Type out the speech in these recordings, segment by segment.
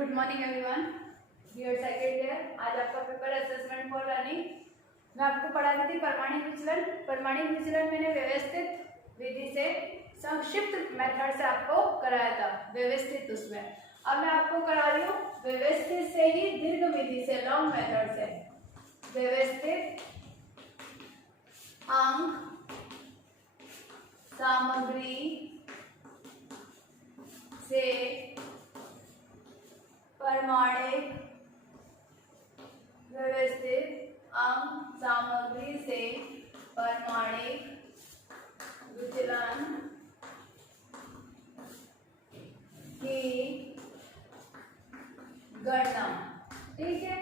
Good morning everyone, dear second year. आज आपका paper assessment for learning. मैं आपको पढ़ा रही थी परमाणु विचलन। परमाणु विचलन मैंने व्यवस्थित विधि से, संक्षिप्त मेथड से आपको कराया था, व्यवस्थित उसमें। अब मैं आपको करा रही हूँ व्यवस्थित से ही दीर्घ विधि से, लॉन्ग मेथड से। व्यवस्थित अंक सामग्री से परमाणिक, व्यवस्थित अंक सामग्री से परमाणिक विचलन की गणना। ठीक है,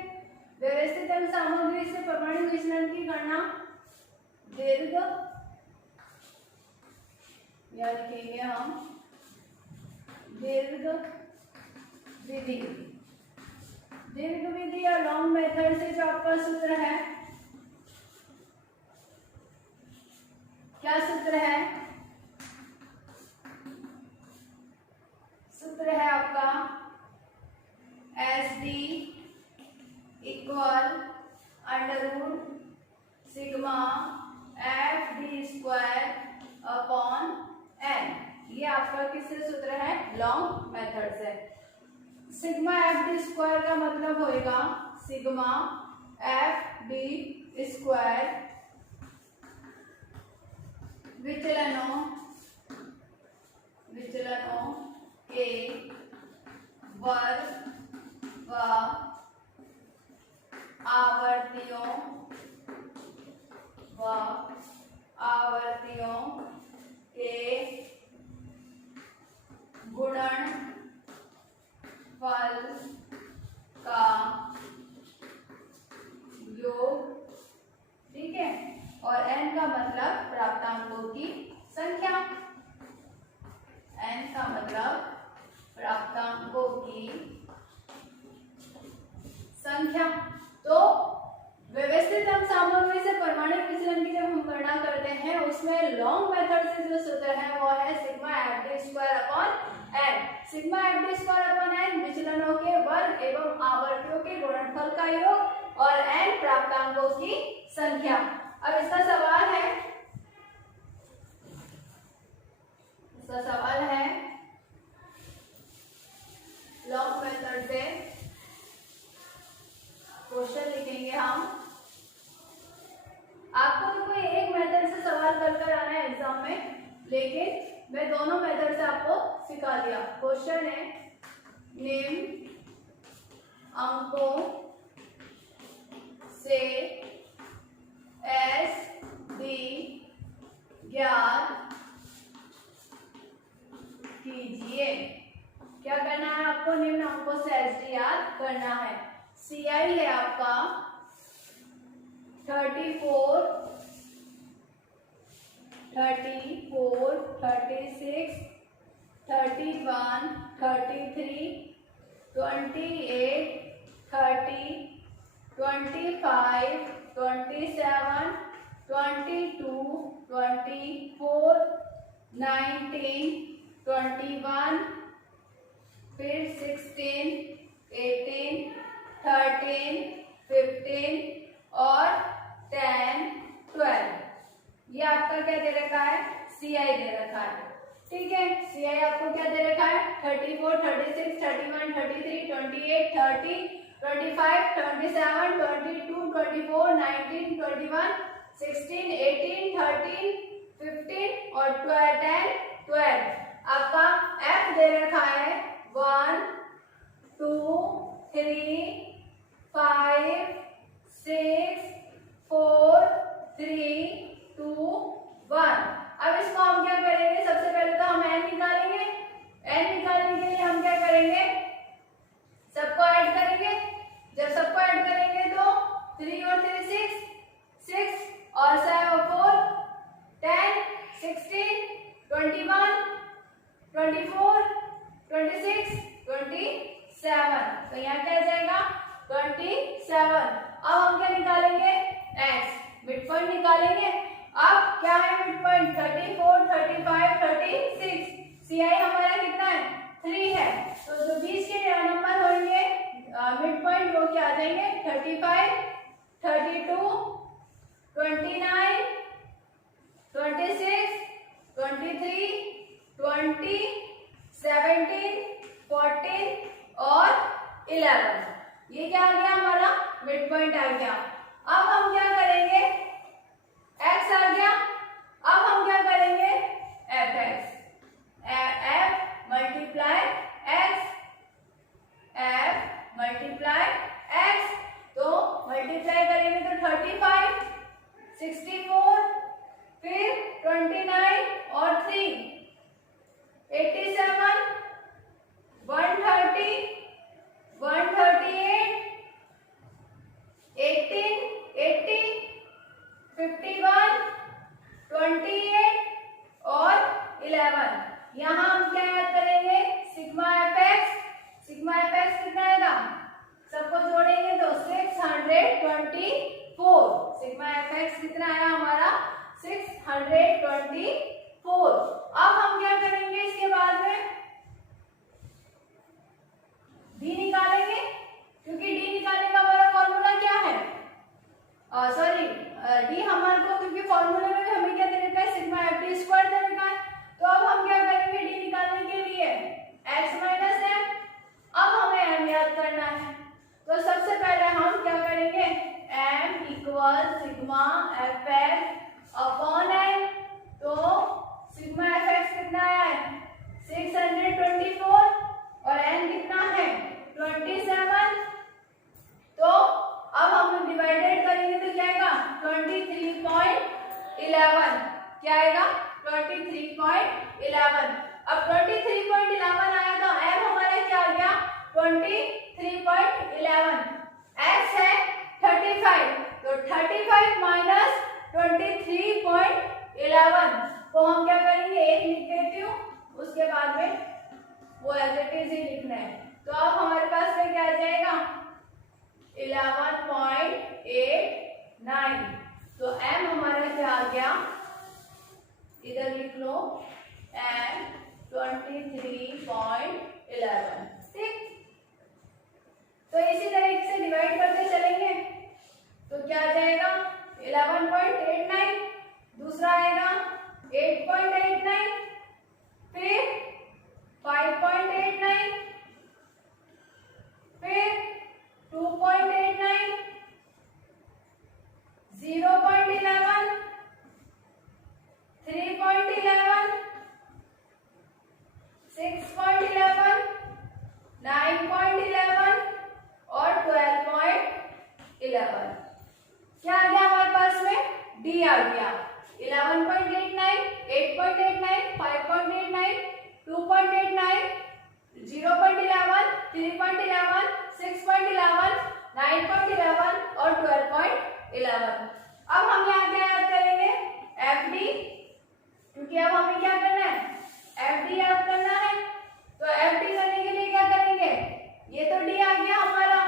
व्यवस्थित अंक सामग्री से परमाणु विचलन की गणना दीर्घ, या लिखेंगे हम दीर्घ विधि। दीर्घ विधि या लॉन्ग मेथड से जो आपका सूत्र है, क्या सूत्र है? सूत्र है आपका SD equal under sigma FD square upon n। ये आपका किससे सूत्र है? लॉन्ग मेथड से। सिग्मा FD स्क्वायर का मतलब होएगा सिग्मा FD स्क्वायर विचलनों के वर्ग व आवर्तियों के गुणनफल का योग। ठीक है, और n का मतलब प्राप्तांकों की संख्या। n का मतलब प्राप्तांकों की संख्या। तो व्यवस्थित अंक सामग्री से परमाणु विचलन की जब हम गणना करते हैं, उसमें लॉन्ग मेथड से जो सूत्र है वो है sigma FD square upon n। Sigma FD square upon n विचलनों के वर्ग एवं आवर्तियों के गुणनफल का योग, और n प्राप्तांकों की संख्या। अब इसका सवाल है लॉन्ग मेथड से क्वेश्चन लिखेंगे हम। आपको तो कोई एक मेथड से सवाल कर आना है एग्जाम में, लेकिन मैं दोनों मेथड से आपको सिखा दिया। क्वेश्चन है निम्न अंकों से SD ज्ञात कीजिए। क्या करना है आपको? निम्न अंकों से SD याद करना है। CI है आपका 34, 36, 31, 33, 28, 30, 25, 27, 22, 24, 19, 21, फिर 16, 18, 13, 15 और 10, 12। ये आपका क्या दे रखा है? CI दे रखा है। ठीक है, CI आपको क्या दे रखा है? 34, 36, 31, 33, 28, 30, 25, 27, 22, 24, 19, 21, 16, 18, 13, 15 और 10, 12। आपका F दे रखा है 1, 2, 3, 5, 6, 4, 3, 2, 1। अब इसको हम क्या करेंगे? सबसे पहले तो हम n निकालेंगे। n निकालने के लिए हम क्या करेंगे? सबको ऐड करेंगे। जब सबको ऐड करेंगे तो 3 और 3 6 और 7 और 4 10, 16, 21, 24, 26, 27। तो यहाँ क्या आ जाएगा? 32, 29, 26, 23, 20, 17, 14 और 11। ये क्या आ गया हमारा मिड पॉइंट आ गया। अब हम क्या करेंगे, x आ गया, अब हम क्या करेंगे fx, f multiply x, f multiply x, तो मल्टीप्लाई करेंगे तो 35, 64, फिर 29 और 3, 87, 130, 138, 18, 80, 51, 28 और 11। यहाँ हम क्या याद करेंगे, sigma F x, sigma F X कितना आएगा, सबको जोड़ेंगे तो 624, सिग्मा एफ एक्स कितना आया हमारा 624। अब हम क्या करेंगे, इसके बाद में डी निकालेंगे, क्योंकि डी निकालने का हमारा फॉर्मूला क्या है, सॉरी डी हमारे को, क्योंकि फॉर्मूले में हमें क्या दे रखा है, सिग्मा एफ डी स्क्वायर दे रखा है। तो अब हम क्या करेंगे डी निकालने के लिए x माइनस एम, अब हमें m याद करना है। तो सबसे पहले हम क्या करेंगे, m equal sigma F X upon N, तो सिग्मा एफ एक्स कितना है 624 और n कितना है 27। तो अब हम डिवाइडेड करेंगे तो क्या आएगा 23.11, क्या आएगा 23.11। अब 23.11 आया तो m हमारा क्या आ गया 23.11, x है 35, तो 35 माइनस 23.11 को हम क्या करेंगे, एक लिख देती हूँ, उसके बाद में वो एज इट इज ही लिखना है। तो अब हमारे पास में क्या आ जाएगा 11.89, तो m हमारा क्या आ गया, इधर लिख लो m 23.11, ठीक। तो इसी तरीके से डिवाइड करते चलेंगे तो क्या आ जाएगा 11.89, दूसरा आएगा 8.89, फिर 5.89, फिर 2.89, 0.11, 3.11, 6.11, 9.11 और 12.11। क्या आ गया हमारे पास में, डी आ गया 11.89, 8.89, 5.89, 2.89, 0.11, 3.11, 6.11, 9.11 और 12.11। अब हम यहाँ क्या याद करेंगे एफ डी, क्योंकि अब हमें क्या करना है एफ डी याद करना है। तो एफ डी करने के लिए क्या करेंगे, ये तो डी आ गया हमारा,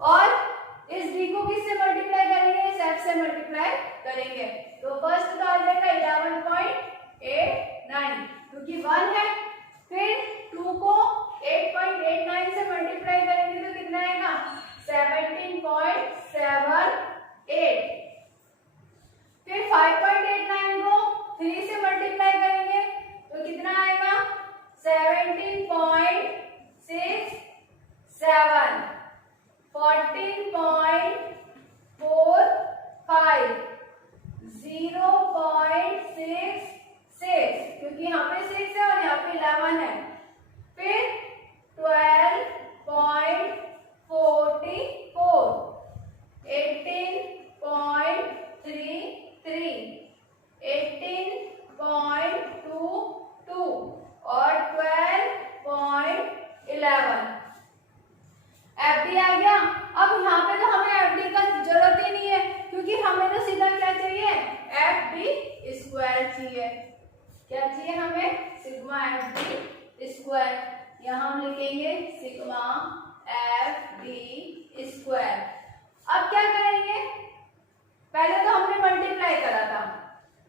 और इस डी को किससे मल्टीप्लाई करेंगे, इस एफ से मल्टीप्लाई करेंगे। तो फर्स्ट तो आ जाएगा 11.89, क्योंकि 1 है, फिर 2 को 8.89 से मल्टीप्लाई करेंगे तो कितना आएगा 17.78, फिर 5.89 को 3 से मल्टीप्लाई करेंगे तो कितना आएगा 17.67, 14.45, 0.66, क्योंकि यहाँ पे 6 है और यहाँ पे 11 है, फिर 12.44, 18.33, 18.22 और 12.11। एफडी आ गया। अब यहाँ पे तो हमें एफडी का जरूरत ही नहीं है, क्योंकि हमें तो सीधा क्या चाहिए एफडी स्क्वायर चाहिए। क्या चाहिए हमें, सिग्मा एफडी स्क्वायर। यहाँ हम लिखेंगे सिग्मा एफडी स्क्वायर। अब क्या करेंगे, पहले तो हमने मल्टीप्लाई करा था,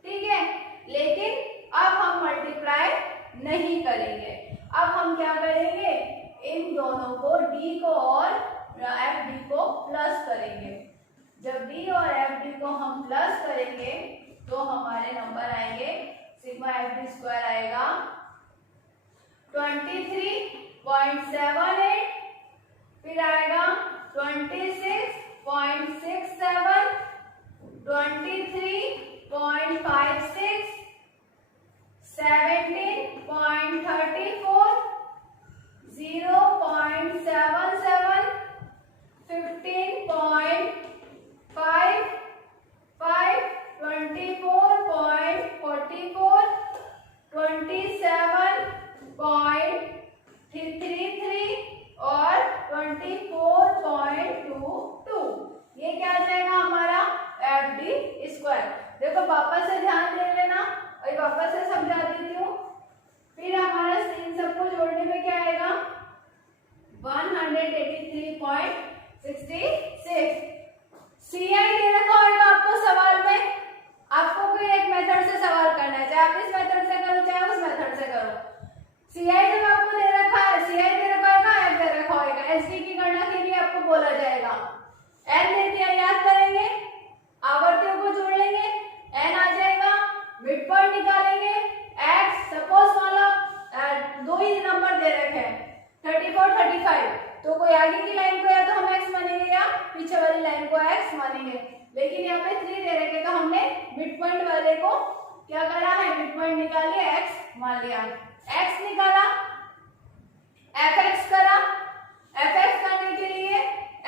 ठीक है, लेकिन अब हम मल्टीप्लाई नहीं करेंगे। अब हम क्या करेंगे, इन दोनों को डी को और एफ डी को प्लस करेंगे। जब डी और एफ डी को हम प्लस करेंगे तो हमारे नंबर आएंगे, सिग्मा एफ डी स्क्वायर आएगा 23.78, फिर आएगा 26.67, 23.56, 17.34, 0.77, 15.55, 24.44, 27.33 और 24.22। ये क्या आ जाएगा हमारा एफ डी स्क्वायर। देखो वापस से ध्यान दे लेना और वापस से समझा देती हूँ। फिर हमारा इन सबको जोड़ने में क्या आएगा 183.66। सीआई दे रखा होगा आपको सवाल में, आपको कोई एक मेथड से सवाल करना है, चाहे आप इस मेथड से करो चाहे उस मेथड से करो। सीआई जब आपको दे रखा है, सीआई दे रखा होगा, एफ दे रखा होगा, एसडी की गणना के लिए आपको बोला जाएगा। एन दे दिया, याद करेंगे, आवर्तियों को जोड़ लेंगे, एन आ जाएगा, मिड पॉइंट निकालेंगे, एक्स सपोज वाला दो ही नंबर दे रखे हैं 34 35, तो कोई आगे की लाइन को या तो हम एक्स मानेंगे या पीछे वाली लाइन को एक्स मानेंगे, लेकिन यहाँ पे 3 दे रखे तो हमने मिड पॉइंट वाले को क्या करा है, मिड पॉइंट निकाल लिया, एक्स मान लिया, एक्स निकाला, एफ एक्स करा, एफ एक्स करने के लिए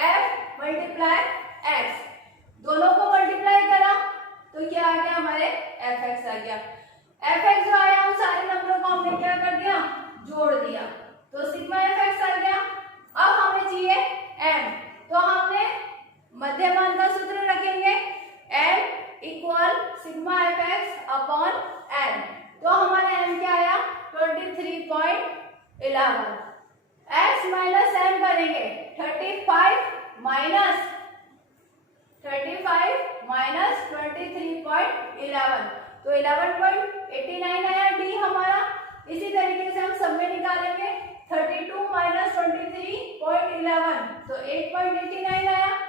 एफ मल्टीप्लाई एक्स, दोनों को मल्टीप्लाई करा तो क्या आ गया हमारे एफ एक्स आ गया। एफ एक्स जो आया उन सारे नंबरों को हमने क्या कर दिया, जोड़ दिया, तो सिग्मा एफ एक्स आ गया। अब हमें चाहिए एम, तो हमने मध्यमान का सूत्र रखेंगे, M equal sigma F X upon N, तो हमारा एम क्या आया 23.11। एक्स माइनस एम करेंगे 35 माइनस 23.11, तो 11.89 आया डी हमारा। इसी तरीके से हम सब में निकालेंगे 32 माइनस 23.11, तो 8.89 आया,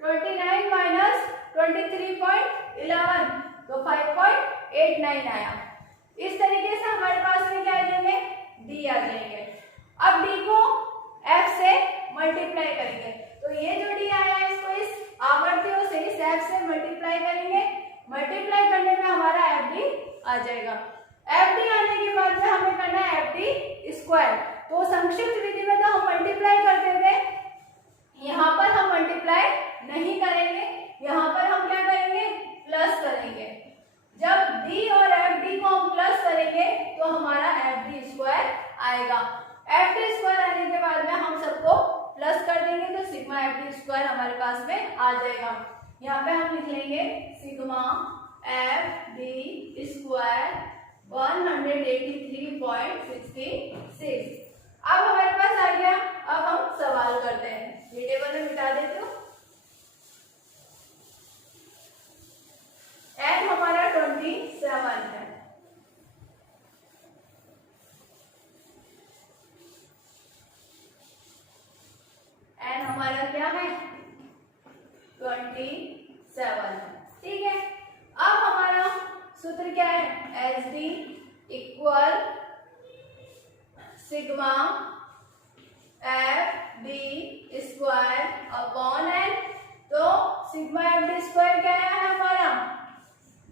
29 माइनस 23.11, तो 5.89 आया। इस तरीके से हमारे पास में क्या आ जाएंगे, डी आ जाएंगे। अब डी को एफ से मल्टीप्लाई करेंगे, तो ये जो डी आया है इसको इस आवर्तियों से इस एफ से मल्टीप्लाई करेंगे, मल्टीप्लाई करने में हमारा एफ डी आ जाएगा। एफ डी आने के बाद में हमें करना है एफ डी स्क्वायर, तो संक्षिप्त विधि में तो हम मल्टीप्लाई करते थे, यहाँ पर हम मल्टीप्लाई नहीं करेंगे, यहाँ पर हम क्या करेंगे, प्लस करेंगे। जब डी और एफ डी को हम प्लस करेंगे तो हमारा एफ डी स्क्वायर आएगा। एफ डी स्क्वायर आने के बाद में हम सबको प्लस कर देंगे तो सिग्मा एफ डी स्क्वायर हमारे पास में आ जाएगा। यहाँ पे हम लिख लेंगे सिग्मा एफ डी स्क्वायर 183.66। अब हमारे पास आ गया, अब हम सवाल करते हैं, ये टेबल में मिटा देती हूँ। एन हमारा 27 है, एन हमारा क्या है 27, ठीक है। अब हमारा सूत्र क्या है, H D equal sigma F D square upon N, तो सिग्मा एफ डी स्क्वायर क्या है हमारा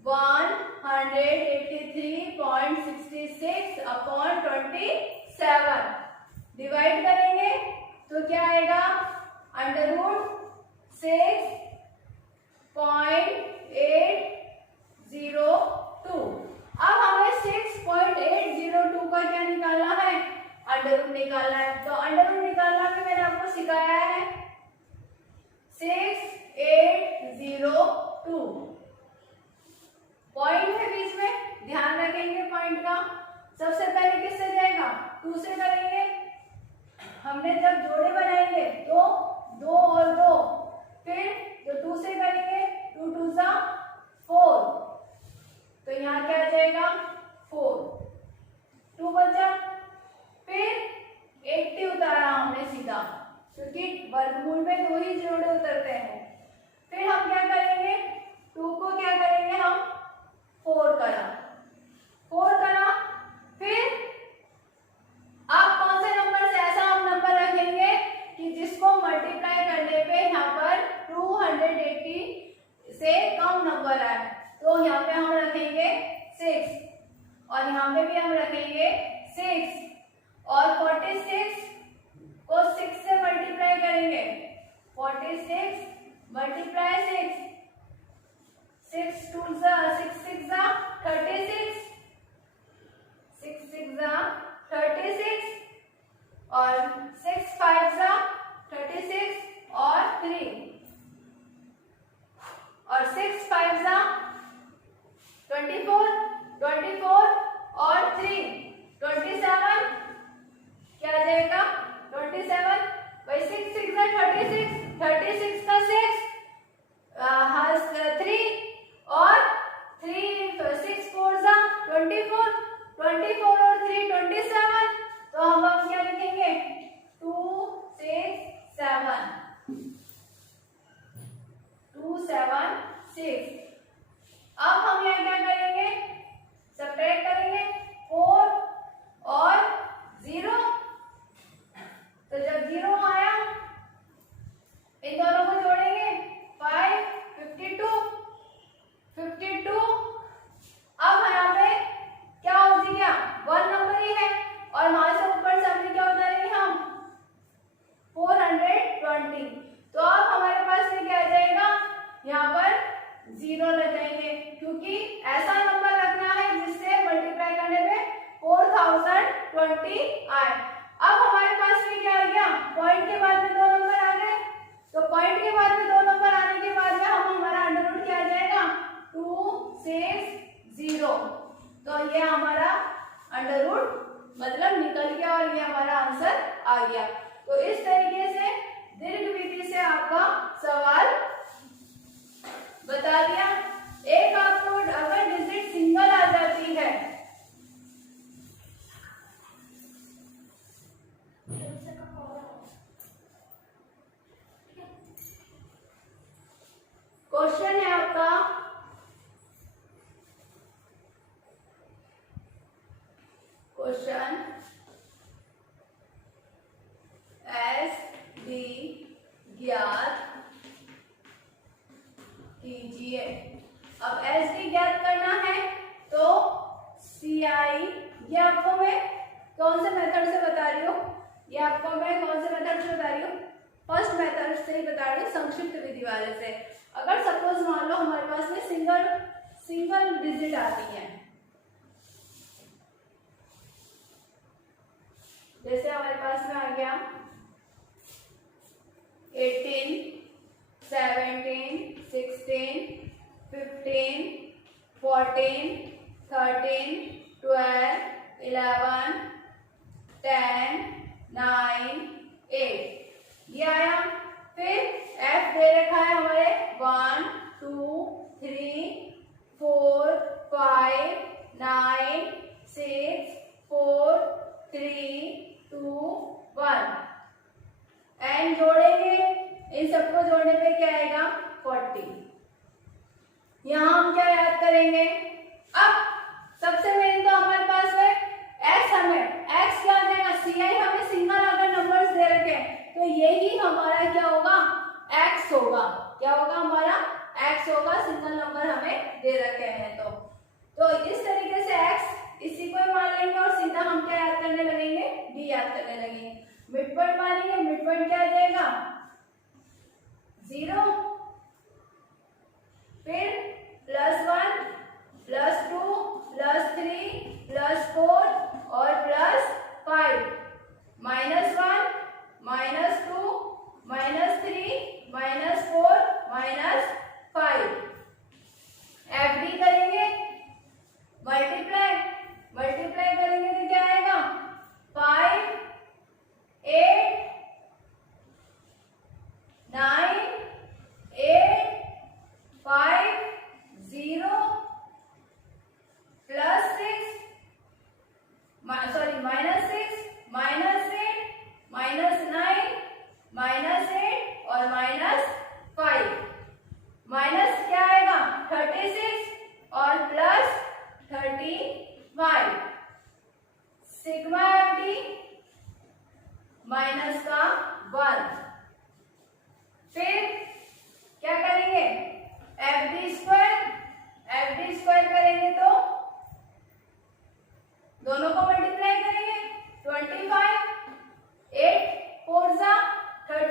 183.66 अपॉन 27, डिवाइड करेंगे तो क्या आएगा √6.802। अब हमें 6.802 का क्या निकालना है, अंडर रूट निकालना है। तो अंडर रूट निकालना भी मैंने आपको सिखाया है, 6802 पॉइंट है बीच में, ध्यान रखेंगे पॉइंट का। सबसे पहले किससे जाएगा, 2 से करेंगे। हमने जब जोड़े बनाएंगे तो 2 और 2, फिर जो 2 से करेंगे 2 2 सा 4, तो यहाँ क्या आ जाएगा 4, 2 बचा, फिर 80 उतारा हमने सीधा, क्योंकि वर्गमूल में 2 ही जोड़े उतरते हैं। फिर हम क्या करेंगे 46 मल्टीप्लाई 6, 6 2 जा 6 6 जा 36, 6 6 जा 36 और 6 5 जा 36 और 3 और 6 5 जा 24, 24 और 3 27, क्या आ जाएगा 27 भाई 6 6 जा 36, 36 का 6 3 और 3 6 4 जा 24, 24 और 3 27, तो हम अब क्या लिखेंगे 2 6 7, 2 7 6। अब हम यहाँ क्या करेंगे सब्ट्रैक्ट करेंगे 4 और 0, तो जब 0 आया इन दोनों को जोड़ेंगे 5 52 52। अब यहाँ पे क्या हो गया 1 नंबर ही है और वहां से ऊपर से हमने क्या उतारेंगे हम 420, तो अब हमारे पास में क्या आ जाएगा यहाँ पर 0 लगाएंगे क्योंकि ऐसा नंबर रखना है जिससे मल्टीप्लाई करने पे 4020 आए। अब हमारे पास में क्या आ गया पॉइंट के बाद में 2 नंबर आ गए, तो पॉइंट के बाद में 2 नंबर आने के बाद में हम हमारा अंडर रूट क्या आ जाएगा 2 6 0, तो ये हमारा अंडर रूट मतलब निकल गया और ये हमारा आंसर आ गया। तो इस तरीके से दीर्घ विधि से आपका सवाल बता दिया। एक आपको अगर डिजिट सिंगल आ जाती है क्वेश्चन है आपका क्वेश्चन एस डी ज्ञात कीजिए। अब एस डी ज्ञात करना है तो सी आई, ये आपको मैं कौन से मेथड से बता रही हूँ, ये आपको मैं कौन से मेथड से बता रही हूँ फर्स्ट मेथड से ही बता रही हूँ संक्षिप्त विधि वाले से। अगर सपोज मान लो हमारे पास में सिंगल डिजिट आती है, जैसे हमारे पास में आ गया 18 17 16 15 14 13 12 11 10 9 8, ये आया। फिर एफ दे रखा है हमारे 1 2 3 4 5 9 6 4 3 2 1 एंड जोड़ेंगे, इन सबको जोड़ने पे क्या आएगा 40। यहां हम क्या याद करेंगे, अब सबसे मेन तो हमारे पास है एक्स, हमें एक्स क्या आ जाएगा सी आई, हमें सिंगल अगर नंबर्स दे रखे तो यही हमारा क्या होगा एक्स होगा, क्या होगा हमारा एक्स होगा, सिंगल नंबर हमें दे रखे हैं तो इस तरीके से एक्स इसी को ही मान लेंगे और सीधा हम क्या याद करने लगेंगे डी याद करने लगेंगे। मिड पॉइंट मानेंगे, मिड पॉइंट क्या आ जाएगा 0, फिर +1 +2 +3 +4 और +5 -1 -2 -3 -4 -5 एफडी करेंगे, मल्टीप्लाई करेंगे तो क्या आएगा 5 8 9 8 5 0 +6 -6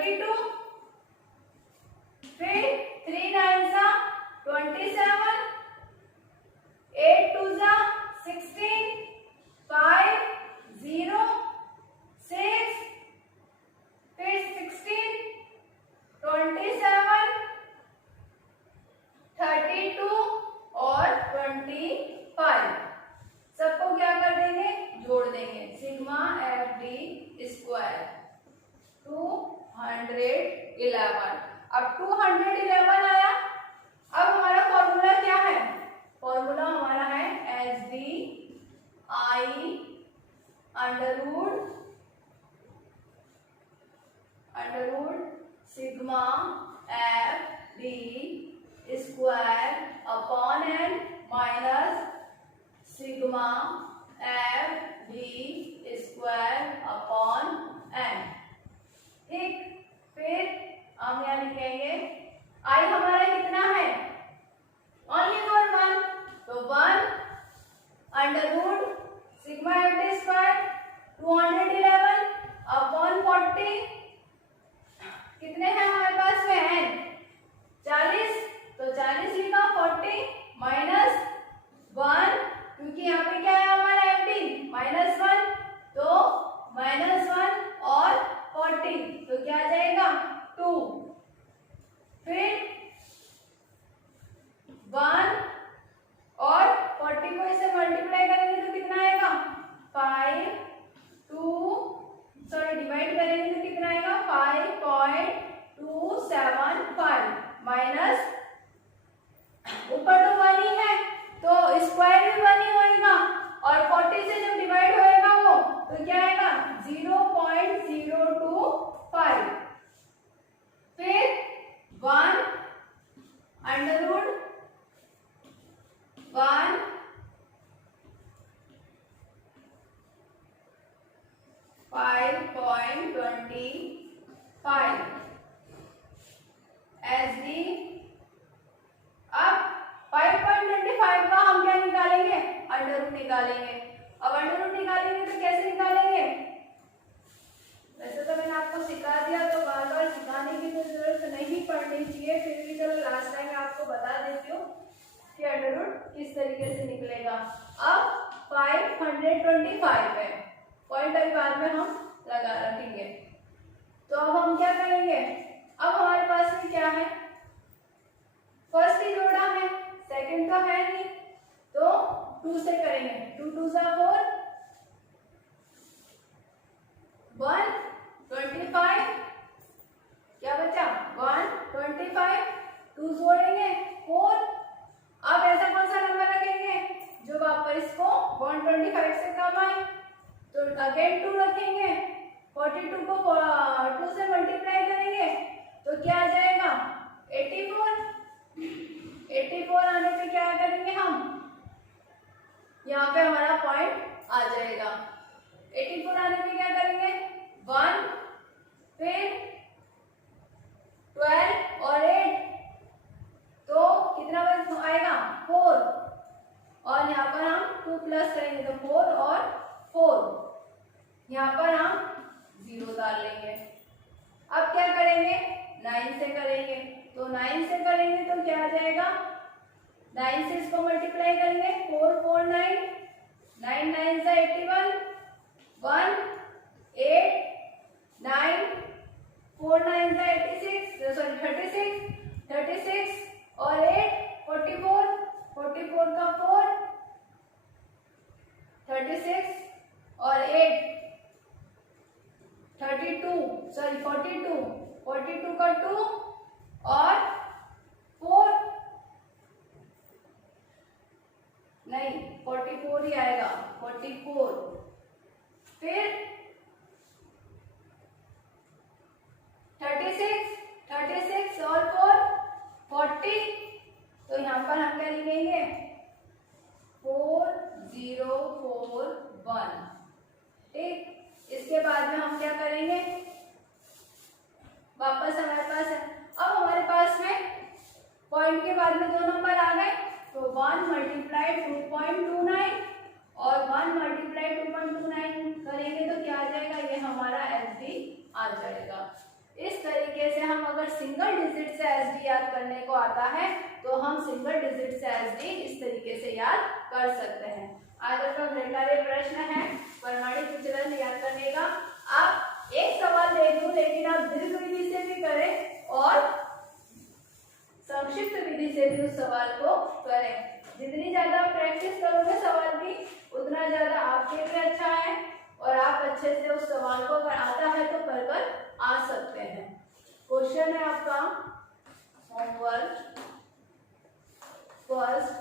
32, फिर 3 9 जा 27, 8 2 जा 16, 5 0 6, फिर 16, 27, 32 और 25। सबको क्या कर देंगे, जोड़ देंगे। Sigma F D square 211। अब 211 आया। अब हमारा फॉर्मूला क्या है, फॉर्मूला हमारा है H D I under root sigma F D square upon N minus sigma F D square upon N. ठीक, फिर हम यहाँ लिखेंगे आई हमारा कितना है, ओनली फॉर 1, तो 1 under root sigma F D square 211 upon 40, कितने हैं हमारे पास में एन 40, तो 40 लिखा, 40 माइनस 1, क्योंकि यहाँ पे क्या है हमारा एफ डी -1, तो -1 और 40, तो क्या आ जाएगा 2, फिर 1 और 40 को इससे मल्टीप्लाई करेंगे तो कितना आएगा 5 2 सॉरी डिवाइड करेंगे तो कितना आएगा 5.275 माइनस ऊपर तो 1 ही है तो स्क्वायर भी 1 ही होएगा और 40 से जब डिवाइड होएगा वो तो क्या आएगा 0.025, फिर 1 अंडरवुड 1 5.25 एस डी। अब 5.25 का हम क्या निकालेंगे, अंडरवुड निकालेंगे। अब अंडरवुड निकालेंगे तो कैसे निकालेंगे, वैसे तो मैंने आपको सिखा दिया तो बार बार सिखाने की तो जरूरत नहीं पड़नी चाहिए, फिर भी चलो लास्ट टाइम आपको बता देती हूँ कि अंडरवुड किस तरीके से निकलेगा। अब 525 है, पॉइंट अभी बाद में हम लगा रखेंगे। तो अब हम क्या करेंगे, अब हमारे पास में क्या है, फर्स्ट ही जोड़ा है, सेकंड का है नहीं, तो 2 से करेंगे, 2 2 जा 4, 125, क्या बचा 125, 2 जोड़ेंगे 4। अब ऐसा कौन सा नंबर रखेंगे जो वापस को 125 से कम आए, तो अगेन 2 रखेंगे, 42 को 2 से मल्टीप्लाई करेंगे तो क्या आ जाएगा 84 आने पे क्या करेंगे हम, यहाँ पे हमारा पॉइंट आ जाएगा। 84 आने पे क्या करेंगे 1, फिर 12 और 8, तो कितना आएगा 4, और यहाँ पर हम 2 प्लस करेंगे तो 4 और 4, यहाँ पर हम 0 डाल लेंगे। अब क्या करेंगे 9 से करेंगे, तो 9 से करेंगे तो क्या आ जाएगा, 9 से इसको मल्टीप्लाई करेंगे 4 4 9 9 9 से 81, 1 8 9 4 9 से 86 सॉरी 36 और 8 44 44 का 4 36 और 8 32 सॉरी 42 का 2 और 4 नहीं 44 ही आएगा 44, फिर 36 और 4 40, तो यहाँ पर हम क्या लिखेंगे 4041। ठीक, इसके बाद में हम क्या करेंगे, वापस हमारे पास है, अब हमारे पास में पॉइंट के बाद में 2 नंबर आ गए, तो 1 मल्टीप्लाई 2.29 और 1 मल्टीप्लाई 2.29 करेंगे तो क्या आ जाएगा, ये हमारा एच डी आ जाएगा। इस तरीके से हम अगर सिंगल डिजिट से एसडी याद करने को आता है तो हम सिंगल डिजिट से एसडी इस तरीके से याद कर सकते हैं। आज आपका घंटारे प्रश्न है परमाणु विचलन याद करने का। आप एक सवाल दे दूं लेकिन आप दीर्घ विधि से भी करें और संक्षिप्त विधि से भी उस सवाल को करें। जितनी ज्यादा प्रैक्टिस करोगे सवाल की उतना ज्यादा आपके लिए अच्छा है और आप अच्छे से उस सवाल को अगर आता है तो कर आ सकते हैं। क्वेश्चन है आपका होमवर्क फर्स्ट,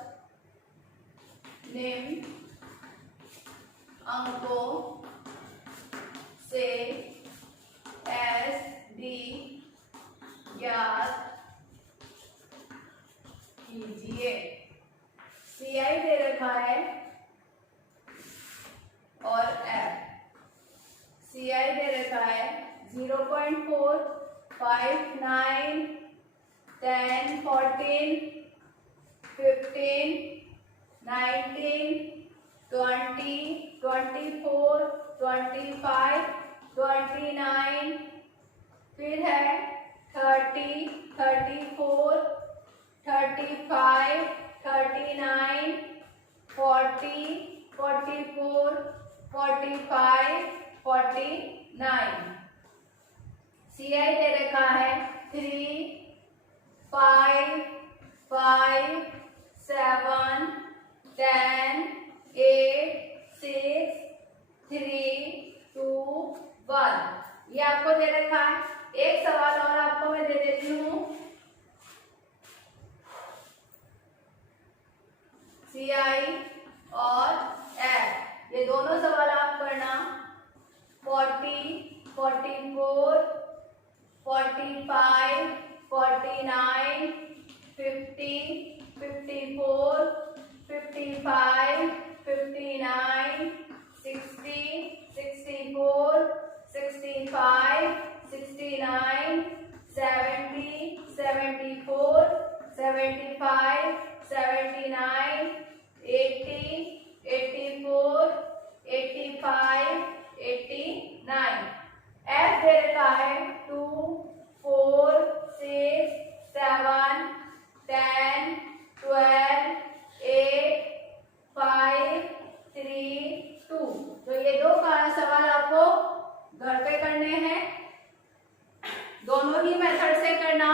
नेम अंकों से एसडी याद कीजिए। सीआई दे रखा है और एफ। सीआई दे रखा है 0.4, 5, 9, 10, 14, 15, 19, 20, 24, 25, 29, फिर है 30, 34, 35, 39, 40, 44, 45, 49। सीआई दे रखा है 3, 5, 5, 7, 10, 8, 6, 3, 2, 1। ये आपको दे रखा है। एक सवाल और आपको मैं दे देती हूँ। सीआई और एफ ये दोनों सवाल आप करना। 40, 44, 45, 49, 50, 54, 55, 59, 60, 64, 65, 69, 70, 74, 75, 79, 80, 84, 85, 89। एफ दे रखा है 2, 4, 6, 7, 10, 12, 8, 5, 3, 2। तो ये दो सवाल आपको घर पे करने हैं। दोनों ही मेथड से करना,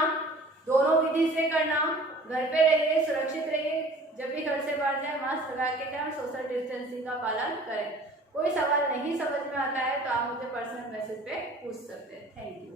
दोनों विधि से करना। घर पे रहिए, सुरक्षित रहिए। जब भी घर से बाहर जाए मास्क लगा के जाए, सोशल डिस्टेंसिंग का पालन करें। कोई सवाल नहीं समझ में आता है तो आप मुझे पर्सनल मैसेज पे पूछ सकते हैं। Thank you.